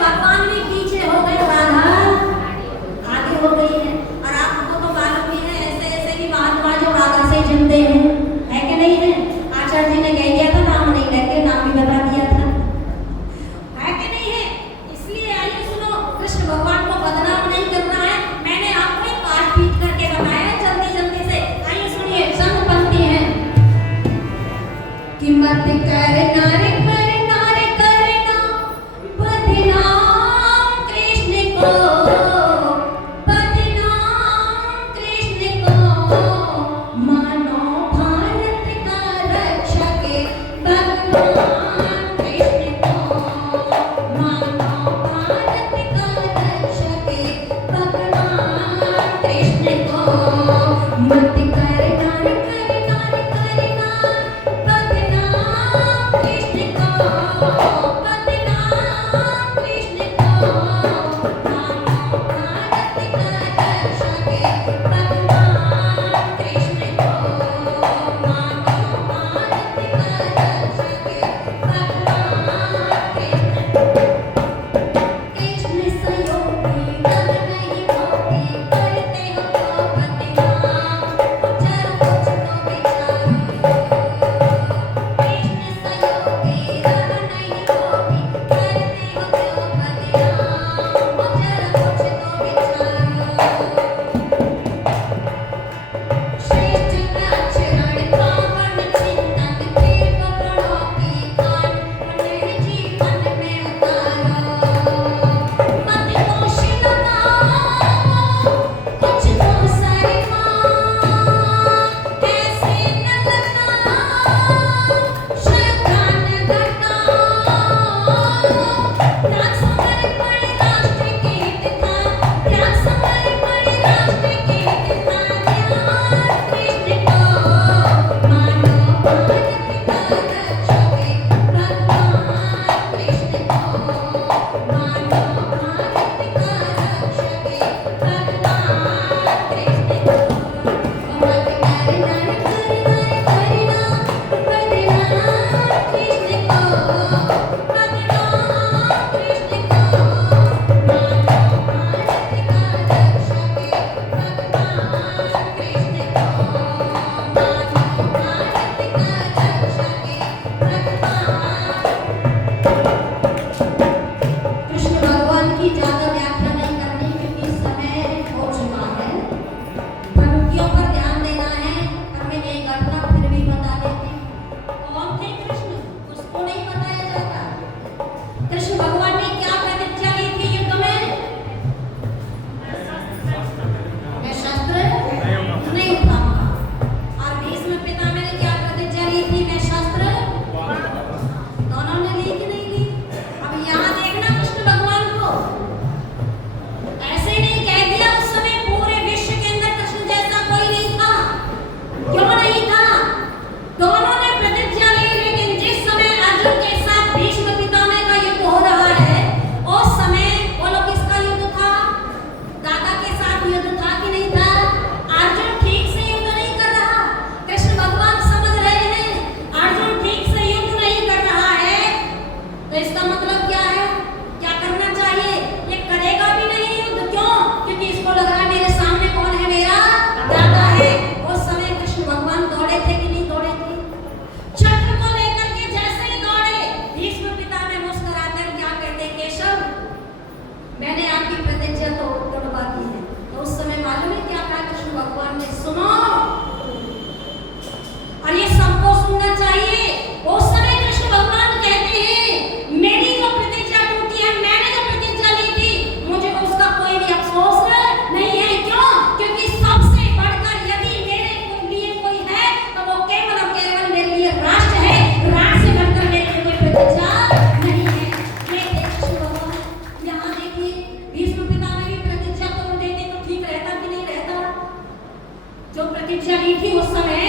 भगवान भी पीछे हो गए, राधा आगे हो गई है। और आपको तो मालूम ही है, ऐसे ऐसे भी महात्मा जो राधा से जमते हैं, है कि नहीं है? आचार्य जी ने कह दिया था नाम नहीं लेते, नाम भी बता दिया था, है कि नहीं है? इसलिए आइए सुनो, कृष्ण भगवान को बदनाम नहीं करना है। मैंने आपको एक काट पीट करके बताया है, जल्दी जल्दी से। आइए सुनिए, संग पंक्ति है कि मत करना रे करना रे करना बदनाम कृष्ण को, बदनाम कृष्ण को, मानो भारत का रक्षक भगवान कृष्ण को, मानो भारत का रक्षक भगवान कृष्ण को। मत करना रे करना रे करना बदनाम कृष्ण को, बदनाम कृष्ण को, मानो भारत का रक्षक भगवान कृष्ण को, मानो भारत का रक्षक भगवान कृष्ण को। कृष्ण संयोगी तब नहीं होती, करते हो तो बदनाम, जरा कुछ तो विचारो। कृष्ण संयोगी तब नहीं होती, करते हो तो बदनाम, जरा कुछ तो विचारो। श्रेष्ठ आचरण पावन चिंतन, देव गणों की कान, अपने जीवन में उतारो। मत दोष लगाओ, कुछ तो शर्माओ, ऐसे न लगाओ, श्रद्धा न घटाओ। त्याग समर्पण राष्ट्र के हित का, त्याग समर्पण राष्ट्र के हित का, ध्यान कृष्ण को, मानो भारत का रक्षक भगवान कृष्ण को, मानो भारत का रक्षक भगवान कृष्ण को। मत करना रे करना रे करना बदनाम कृष्ण को, बदनाम कृष्ण को, मानो भारत का रक्षक भगवान कृष्ण को, मानो भारत का रक्षक भगवान। कृष्ण भगवान की ज्यादा व्याख्या नहीं करनी, क्योंकि समय हो चुका है। पंक्तियों पर ध्यान देना है। और मैं ये घटना फिर भी बता देती हूँ। कौन थे कृष्ण, उसको नहीं बताया जाता। कृष्ण भगवान ने क्या प्रतिज्ञा ली थी युद्ध में? मैं शस्त्र नहीं उठाऊंगा। और भीष्म पितामह ने क्या प्रतिज्ञा ली थी? मैं शस्त्र, दोनों ने ली कि नहीं ली? अब यहाँ देखना कृष्ण भगवान को, ऐसे नहीं कह दिया। उस समय पूरे विश्व के अंदर कृष्ण जैसा कोई नहीं था। क्यों नहीं था? दोनों ने प्रतिज्ञा ली, लेकिन जिस समय अर्जुन के साथ भीष्म पितामह का युद्ध हो रहा है, उस समय बोलो किसका युद्ध था? दादा के साथ युद्ध था कि नहीं था? अर्जुन ठीक से युद्ध नहीं कर रहा। कृष्ण भगवान समझ रहे हैं अर्जुन ठीक से युद्ध नहीं कर रहा है, तो इसका मतलब क्या है? क्या करना चाहिए? ये करेगा भी नहीं युद्ध। क्यों? क्योंकि इसको लग रहा है मेरे सामने कौन है? मेरा दादा है। उस समय कृष्ण भगवान दौड़े थे कि नहीं दौड़े थे? छत्र को लेकर के जैसे ही दौड़े, भीष्म पितामह मुस्कुराकर क्या कहते? केशव, मैंने आपकी प्रतिज्ञा तो तोड़वा दी है। तो उस समय मालूम है क्या कहा कृष्ण भगवान ने? सुनो, और ये सबको सुनना चाहिए। उस समय कृष्ण भगवान कहते हैं मेरी जो प्रतिज्ञा टूटी है, मैंने जो प्रतिज्ञा ली थी, मुझे उसका कोई भी अफसोस नहीं है। क्यों? क्योंकि सबसे बढ़कर यदि मेरे लिए कोई है तो वो केवल और केवल मेरे लिए राष्ट्र है। राष्ट्र से बढ़कर मेरे लिए कोई प्रतिज्ञा नहीं है। ये थे कृष्ण भगवान। यहाँ देखिए, भीष्म पितामह भी प्रतिज्ञा तोड़ देते तो ठीक रहता कि नहीं रहता? जो प्रतिज्ञा ली थी उस समय